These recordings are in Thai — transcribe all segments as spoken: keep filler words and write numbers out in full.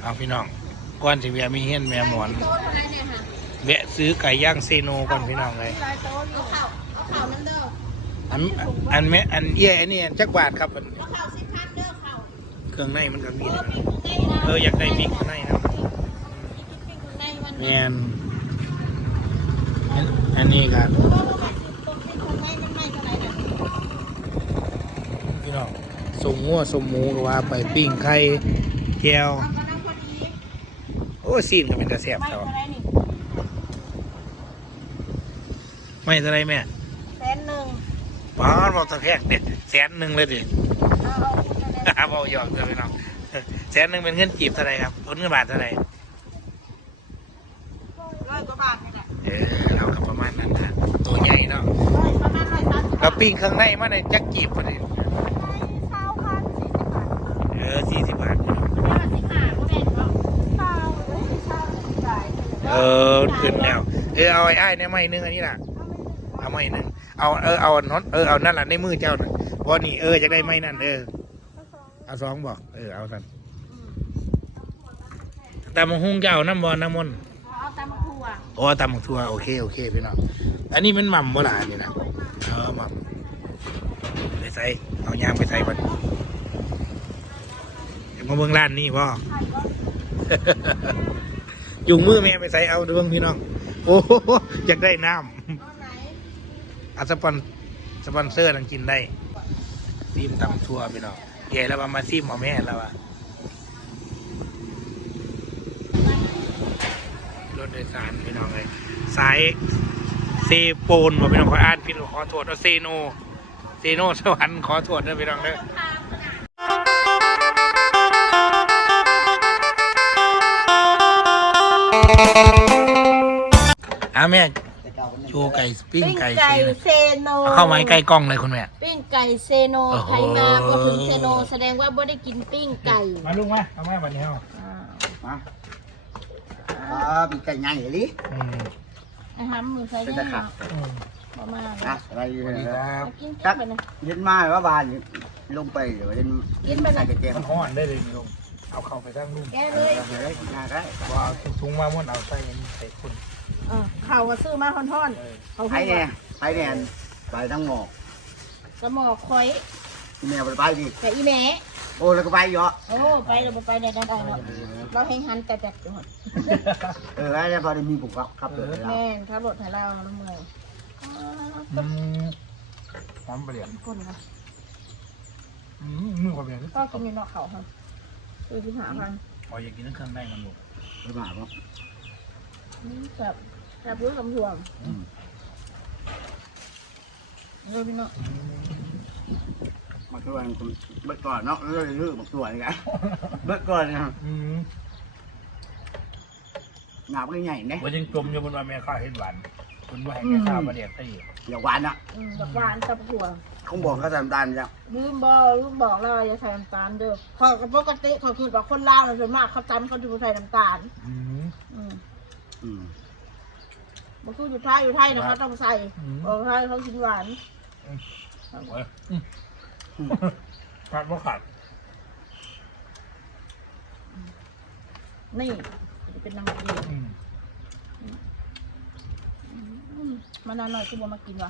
เอาพี่น้องก่อนที่แวะมีเฮียนแม่หมอนแวะซื้อไก่ย่างเซโนก่อนพี่น้องเลยอันอันแม่อันเอี้ยอันนี้จักบาทครับมันเครื่องในมันก็มีนะเอออยากได้พริกข้างในนะแมนอันนี้ครับพี่น้องส่งงัวส่งหมูหรือว่าไปปิ้งไข่แก้วโอ้ซีนก็เป็นตะแซ่บเท่าไม่เท่าไรแม่แสนหนึ่งป้าเราตะแพกเนี่ยแสนหนึ่งเลยดิเอาเอาหยอกเลยพี่น้องแสนหนึ่งเป็นเงินจีบเท่าไรครับเงินบาทเท่าไรร้อยกว่าบาทนี่แหละเออเราก็ประมาณนั้นนะตัวใหญ่เนาะเราปิ้งเครื่องในมาในจักจีบพอดีเออสี่สิบบาทเออขึ้นแล้วเออเอาไอ้ไอ้เนี่ยไม่นึงอันนี้ล่ะเอาไม่นึงเอาเออเอาน็อตเออเอานั่นแหละในมือเจ้าน่ะพอนี่เออจะได้ไม่นั่นเออเอาสองบอกเออเอาสั่นแต่มังหุงเจ้าน้ำบอลน้ำมนเอาตามมาทัวโอ้ตำบักทั่วโอเคโอเคพี่น้องอันนี้มันหม่ำโบราณนี่นะเออหม่ำไปใส่เอายางไปใส่ก่อนเดี๋ยวมาเบิ่งร้านนี่พ่อยุงมือแม่ไปใส่เอาเบิ่งพี่น้องโอ้อยากได้น้ำอัสปอนสปอนเซอร์นั่งกินได้ซีมตำทั่วพี่น้องใหญ่แล้วมาซีมเอาแม่แล้วอะรถโดยสารพี่น้องเลยสายเซโปนบอกพี่น้องขออ่านพี่น้องขอโทษเอาเซโนเซโนสวรรค์ขอโทษนะพี่น้องเด้ออ่ะแม่โชว์ไก่ปิ้งไก่เซโนเข้าไม้ไก่กล้องเลยคุณแม่ปิ้งไก่เซโนใครมาพอถึงเซโนแสดงว่าบ่ได้กินปิ้งไก่มาลุงมาเอาแม่บัดนี้เอามาอ่าเป็นไก่ใหญ่เลยนะครับมือใส่ได้ครับประมาณนะอะไรอยู่ครับกินครับเย็นมาว่าบานลงไปเดี๋ยวเย็นกินไปใส่กระเทียมห่อนได้เลยลุงเอาเข้าไปทั้งลุงแกเลยได้กินงานได้ว่าเอาถุงมาม้วนเอาใส่ใส่คุณเออข่าวว่าซื้อมาท่อนๆเขาไผ่เนี่ยไผ่เนี่ยไปทั้งหมอกกระหมอกคอยอีแม่ไปไปดิแต่อีแม่โอ้แล้วก็ไปเยอะโอ้ไปเราไปได้ได้ได้เนาะเราให้หันแต่แต่ก่อนเออแล้วพอได้มีผมครับครับเลยแม่ครับรถไถเราน้ำมือทำเปลี่ยนก้นนะมือความเปลี่ยนก็กินนอกเขาครับคือที่หาพันพออยากกินเครื่องในมันหมดไม่มาหรอกแบบแบบรู้ลำรวมเลยพี่เนาะมาช่วยเบิดก่อนเนาะเรื่องเรื่องบอกสวยกันเบิดก่อนนะหนาบใหญ่เนี่ยวันยังจมอยู่บนว่าแม่ข้าเห็นหวานคุณว่าให้แม่ข้ามาเด็ดตีอย่าหวานอ่ะแบบหวานตับหัวเขาบอกเขาใส่น้ำตาลจ้ะลืมบอกลืมบอกแล้วอย่าใส่น้ำตาลเด้อเขาปกติเขาคือแบบคนลาวนะส่วนมากเขาจำเขาดูใส่น้ำตาลอืมอืมอืมบางทีอยู่ไทยอยู่ไทยนะเขาต้องใส่บางไทยเขากินหวานขาดบ่ขาดนี่เป็นน้ำจิ้มมานานหน่อยคือบ่มากินวะ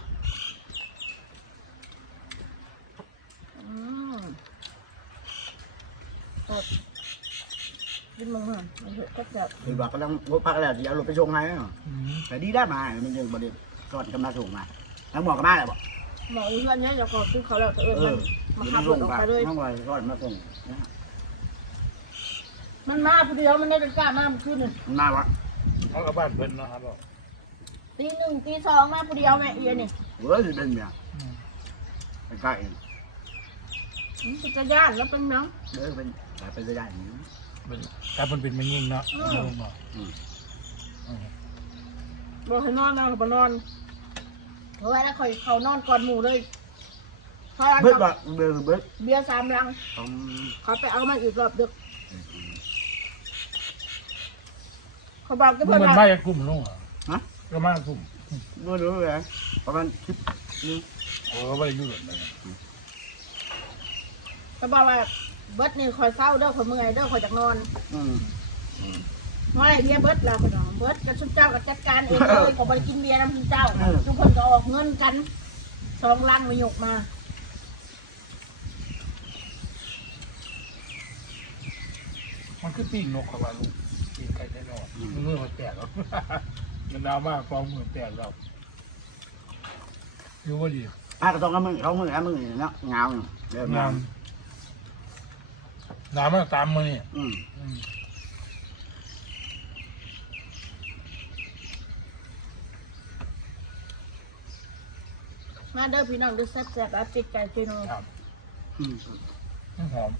อืมแบบกินมึงเหรอมันเถอะก็จะคือบอกก็ต้องรถพักแล้วเดี๋ยวรถไปส่งให้แต่ดีได้มามันยังบริก่อนกันมาส่งมาแล้วหมอกกันมาเลยบอกหมออุ้ยอันนี้จะขอซื้อเขาแล้วเออมันมาขับรถออกไปเลยน้องลอยก่อนมาส่งมันมาผู้เดียวมันได้เป็นกล้ามาขึ้นเลยมันมาวะเขากับบ้านเพิ่นนะครับบอกตีหนึ่งตีสองมาผู้เดียวแม่เอียนี่เฮ้ยจะเป็นเนี่ยใกล้เองเป็นกระยานแล้วเป็นน้องเด้อเป็นเป็นกระยานนี้ถ้ามันเป็นมันยิ่งเนาะบอกให้นอนนะเขานอนเพราะว่าถ้าเขาเขานอนก่อนหมู่เลยเบิดแบบเบิดเบิดเบียร์สามลังเขาไปเอามาอีกรอบดึกเขาบอกก็เพื่อนมันไม่กลุ่มลงเหรอฮะก็ไม่กลุ่มไม่รู้เลยประมาณคลิปนี้โอ้ก็ไม่ยุ่งเลยเขาบอกว่าเบิดนี่คอยเศร้าเด้อคอยเมื่อยเด้อคอยจากนอนไม่เบียร์เบิร์ดเราพี่น้องเบิร์ดกับชุดเจ้ากับจัดการเองเลยก็ไปกินเบียร์น้ำชุดเจ้าทุกคนก็ออกเงินกันสองลังมาหยกมามันคือปีกนกเขาว่าลูกปีกไก่แน่นอนมือมันแตกแล้วมันดาวมากฟองมือแตกแล้วอยู่ว่าดีอ่ะก็ต้องเอามือเขามือเอามือเนาะเงาเริ่มงามน้ำมันตามมือนี่อืมมาเด้อพี่น้องดูแซ่บๆแบบปิดไก่พี่น้องครับอืมหอม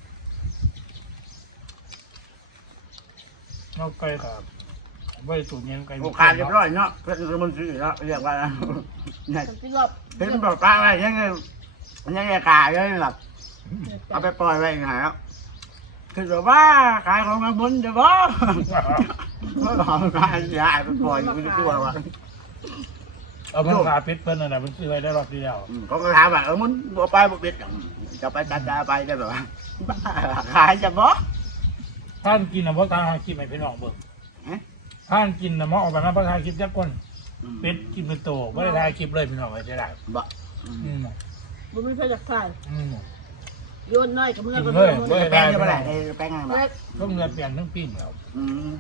นอกไก่ครับไว้ตุ๋นเย็นไก่โอกาสเรียบร้อยเนาะเพื่อนมันซื้อเนาะเรียกว่าเนี่ยพี่รอบเห็นบอกป้าอะไรยังไงยังไงขายยังหลับเอาไปปล่อยไว้ไงครับคือแบบว่าขายของมาบุญเดี๋ยวบ่ไม่บอกขายยาไปปล่อยอยู่ในตัวว่ะเอามันขาเป็ดเปิ้ลน่ะมันซื้อไว้ได้รอบที่แล้วเขาก็ถามว่าเออมันบัวไปบัวเป็ดจะไปตัดยาไปได้แบบว่าขายจะบ่ท่านกินนะเพราะทางคลิปให้พี่น้องเบิ่งท่านกินนะมอออกมาแล้วเพราะทางคลิปจักคนเป็ดกินเป็นโตไม่ได้ถ่ายคลิปเลยพี่น้องไว้จะได้บ่อืมบุญไม่ใช่จากใส่อืมโยนน้อยกับเมื่อก็เฮ้โยยนแป้งจะไปไหนแป้งไงบ่เล็กต้องเงินเปลี่ยนทั้งปิ้งแล้วอืม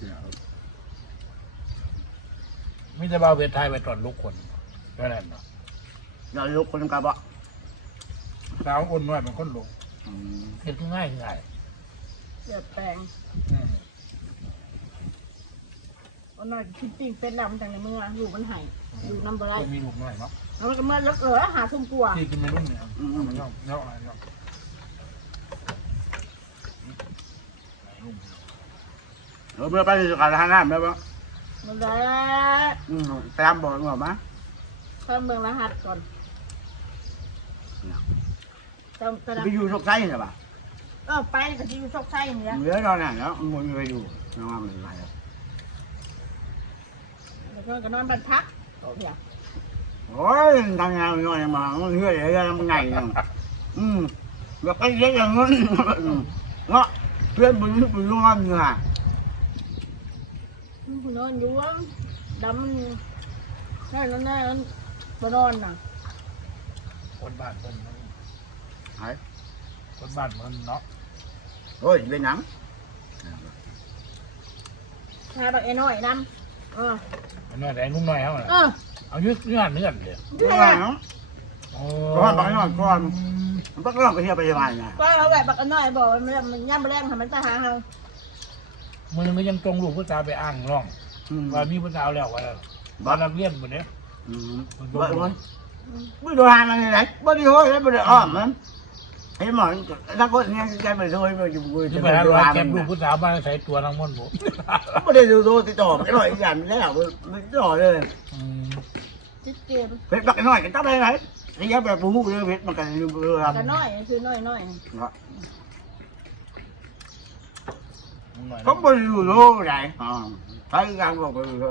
มิจะบ่าวเวทไทยไปตอนลูกคนก็นั่นเนาะเราลุกคนกับบ่สาวคนน้อยมันคนลูกอืมเฮ็ดง่ายง่ายเดือดแปลงอืมวันน้อยคิดปิ้งเป็นดำจากในเมื่ออยู่มันหายอยู่น้ำบะไรมีลูกน้อยเนาะแล้วมันก็เมื่อเลิกเออหาทุ่มกลัวที่กินไม่รุ่นเนี่ยเอามาย่อมย่อมอะไรย่อมเออเมื่อไปจะการทานน้ำได้บ่มันได้อืมตามบอกหน่อยมั้ยเพิ่มเมืองรหัสก่อนต้องกระดับไปอยู่ชกไส้ใช่ป่ะเออไปกับที่อยู่ชกไส้อย่างเงี้ยเหลือตอนนั้นแล้วมันไปอยู่น้องมันอะไรแล้วก็ก็นอนบ้านพักโอเคโอ้ยทำงานน้อยมามันเฮือเฮือมันไงอืมแบบไปเยอะอย่างนั้นเนาะเพื่อนบุญบุญร่วมอยู่ฮะคุณนอนอยู่วะดำนั่นนั่นนั่นมานอนน่ะคนบ้านคนไอ้คนบ้านมันเนาะโอ้ยเป็นหนังชาดอกไอ้น้อยน้ำเอออันน้อยแต่นุ่มน้อยเขาเออเอายืดเนื้อเนื้อเลยเรื่องอะไรเนาะโอ้ก่อนไปก่อนก่อนมันต้องเริ่มไปเที่ยวไปยังไงไงก็เอาแบบบักน้อยบอกมันมันย่ำแรงทำมันจะหาเรามือมันยังตรงลูกผู้สาวไปอ้างร่องว่ามีผู้สาวแล้วว่าบ้านนักเรียนหมดเนี่ยอืมบ่บ่ไม่ดูหามันไหนบ่ได้โหยบ่ได้อ้อมมันไอ้หมอนถ้าคนนี้ใจมันโดยมันอยู่กูจะจะไปไปหาดูว่าหาแคมันบลูกผู้สาวมาใส่ตัวทั้งหมดหมดไม่ได้ดูโดติดต่อไม่หน่อยอย่างแล้วมันต่อเลยจิตเกมเพชรบักน้อยกันตั้งไปไหนนี่ยังแบบผู้เลยเพชรมันกันอยู่เรือแต่น้อยคือน้อยน้อยเขาไม่อยู่โลไหนอ่าใช้การบอกไปเลย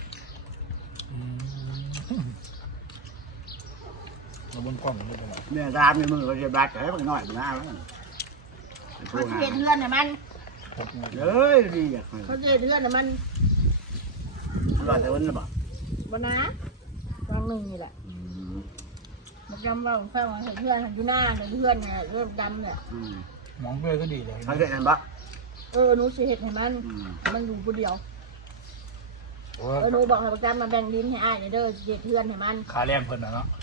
เราบนกล้องนี่เป็นไรเนี่ยตามในมือก็จะบักแต่บักน้อยมันน่าแล้วเขาเห็นเพื่อนน่ะมันเฮ้ยดีอ่ะเขาเห็นเพื่อนน่ะมันรอดแต่วันละบ่บนะรางหนึ่งนี่แหละมันจำว่าผมฟังว่าเห็นเพื่อนอยู่หน้าเนี่ยเพื่อนเนี่ยเริ่มดำเนี่ยมองด้วยก็ดีเลยเขาเห็นกันบ่เออหนูสิเห็ดให้มันมันอยู่คนเดียวโอ้เออหนูบอกให้ประกันมาแบ่งดินให้อ้ายเด้อเห็ดเพื่อนให้มันขาแรงเพิ่นนะเนาะ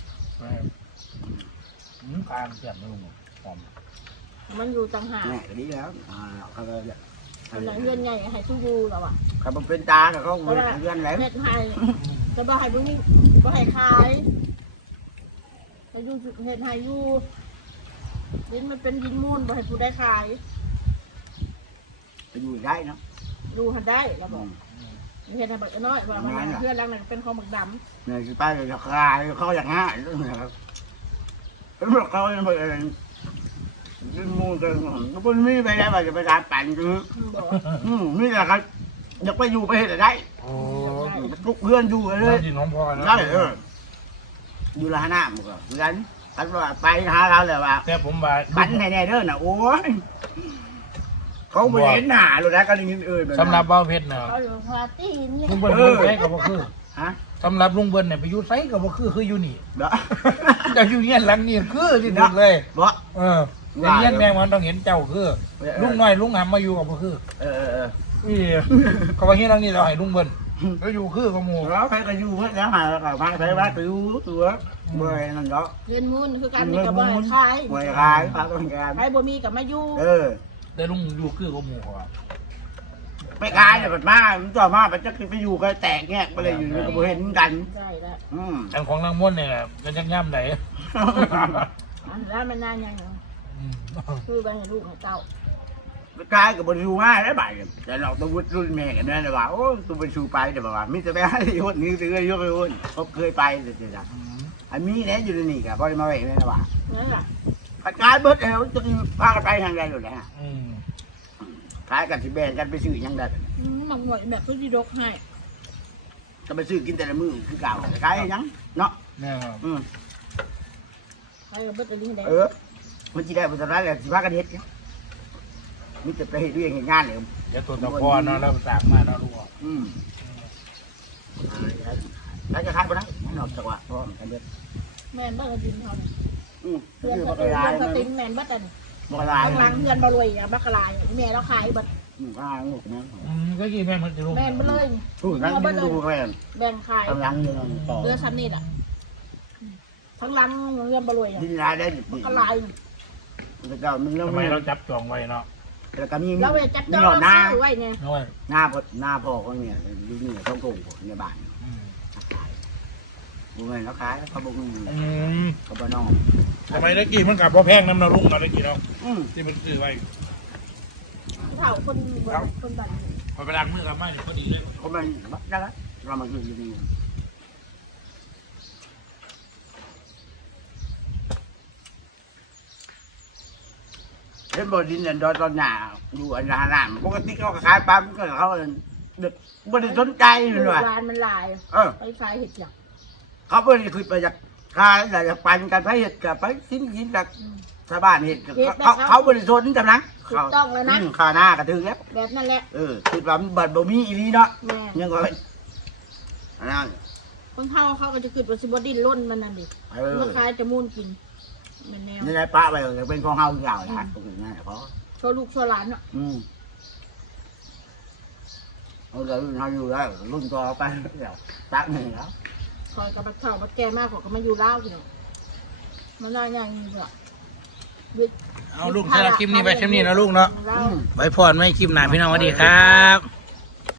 ขาเสียบไม่ลงหอมมันอยู่ต่างหากแม่ก็ดีแล้วอ่าเขาก็มันเพื่อนใหญ่ให้สู้อยู่แล้วอ่ะเขาเป็นตาเขาเพื่อนแล้วเห็ดให้จะบอกให้พวกนี้บอกให้ขายจะอยู่เห็ดให้อยู่ดินมันเป็นดินมูลบอกให้ผู้ได้ขายไปอยู่ได้เนาะดูหันได้แล้วบอกเห็ดให้บักน้อยว่ามันเพื่อนรังนั้นเป็นของบักดำเนี่ยคือป้าจะคลายเขาอย่างง่ายนะครับเป็นพวกเขาเนี่ยเองดินมูลกันก็ไม่มีไปได้ว่าจะไปทานปั่นคืออืมนี่แหละครับอยากไปอยู่ไปเห็นได้โอ้ลูกเพื่อนอยู่เลยดินของพ่อนะได้เอออยู่ละหน้ามันก็งั้นกันว่าไปหาเราเลยว่าแต่ผมว่าปั่นแน่ๆเด้อน่ะโอ้ยเขาไม่เห็นหน้าเลยนะก็ได้ยินเอ่ยแบบนั้นสำหรับเบ้าเพชรเนาะเขาอยู่พาตีนนี่ลุงเบิ้ลไปอยู่ไสก็บ่คือฮะสำหรับลุงเบิ้ลเนี่ยไปอยู่ไสก็บ่คือคืออยู่นี่เนาะแต่อยู่เงี้ยหลังนี่คือที่สุดเลยบ่เออแต่เงี้ยแมงมันต้องเห็นเจ้าคือลุงน้อยลุงหำมาอยู่ก็บ่คือเออเออเอออีเขาว่าเงี้ยหลังนี่เราให้ลุงเบิ้ลก็อยู่คือกับหมู่แล้วใครก็อยู่เพื่อนแล้วหาก็พาใครว่าไปอยู่ตัวเมื่อยนั่นเนาะเรียนมูลคือการมีกับบ่ขายเมื่อยขายพาต้องการใครบ่มีกับมาอยู่เออแต่ลุงอยู่คือกับหมู่เขาว่าไปขายเนี่ยมันมามันต่อมามันจะไปอยู่ก็แตกแงกไปเลยอยู่ก็บ่เห็นกันใช่แล้วอืมอันของนางม่วนเนี่ยมันยังย่ำไหนแล้วมันนานยังคือไปให้ลูกให้เต้าไปขายกับบริษัทมาได้บ่ายแต่เราต้องวุฒิรุ่นแม่กันนั่นแหละว่าโอ้ตัวบริษัทไปเดี๋ยวว่ามิจะไปให้คนนี้ซื้อยกไปคนเขาเคยไปเลยจ้ะอันนี้เนี่ยอยู่ในนี่กับพอมาเองนี่ว่านั่นแหละขายเบิร์ดเอวจะพากันไปทางใดอยู่แล้วอืมขายกันสิแบนกันไปซื้อยังได้หมักหน่อยแบบก็ดีดกให้ก็ไปซื้อกินแต่ละมื้อคือเก่าขายยังเนาะเนี่ยครับอืมใครกับเบิดลิ้นแดงเออมันจีได้บุตรร้ายแล้วสิพากันเฮ็ดมิจะไปเฮ็ดเรื่องเฮ็ดงานเลยเดี๋ยวตัวตะพอเนาะแล้วสั่งมาเนาะลูกอ่ะอืมแล้วจะขายบ่ได้นอกจากว่าเพราะมันกันเบิดแม่นเบิดดินเขาอืมเพื่อนคือเขาบ่เพื่ลายอนมัเขานติ้งแม่นเบิดอันบ่ลายข้างหลังเพื่อนบารวยอ่ะบักลายแม่เราขายเบิดอืมข้างลูกนะอืมก็กี่แม่มันจะลูกแม่นไปเลยถูกนั่นดูแม่นแบ่งขายกำลังอยู่ต่อเรือชั้นนี่อ่ะทั้งหลังเพื่อนบารวยอ่ะดินรายได้ดิบักลายแล้วก็มันแล้วทำไมเราจับจองไว้เนาะแล้วก็มีเราไปจับมีจ้องหยอดหน้าซื้อไว้ไงน้อยหน้าพ่อหน้าพ่อเขาเนี่ยอยู่นี่ต้องโกงในบ้านอืมบุ้งเงินเขาขายเขาบุ้งอืมเขาบ้านนอกทำไมตะกี้มันกลับพอแพงน้ำเราลุงเราตะกี้เนาะอืมที่มันซื้อไว้เถ่าคนคนบันพอไปล้างมือกลับมาเนี่ยก็ดีเลยเขามันได้แล้วเรามาอยู่อยู่นี่เห็นบ่ดินเนี่ยดอยตอนหน้าอยู่อันนาหน้าปกติเขาขายปั๊มก็เขาเด็กไม่ได้สนใจเลยว่ะร้านมันลายเออไปขายเห็ดหยักเขาไม่ได้คือไปจากขายแต่จากปันกันไปเห็ดกับไปสิ้นกินจากชาวบ้านเห็ดเขาเขาบริสุทธิ์จำนะถูกต้องแล้วนะข้าหน้ากระถึงแล้วแบบนั่นแหละเออคือว่าบัดบ่มีอีลีเนาะแม่ยังก็อันนั้นคนเท่าเขาก็จะขึ้นปัสบดินล้นมันนั่นดิเออมาขายจะมูนกินมันแนวนี่ไงป้าไปเป็นของเฮาเก่านะตรงนี้เพราะโชว์ลูกโชว์หลานเนาะอืมเอาเดี๋ยวรุ่นเฮาอยู่แล้วรุ่นต่อไปเดี๋ยวตักหนึ่งแล้วคอยกับบัดเท่าบัดแก่มากกว่าก็มาอยู่เล่าวกินมันน่าอย่างนี้เหรอเอาลุงสำหรับคลิปนี้ไปคลิปนี้นะลุงเนาะเล่าไว้พรไม่คลิปหนาพี่น้องสวัสดีครับ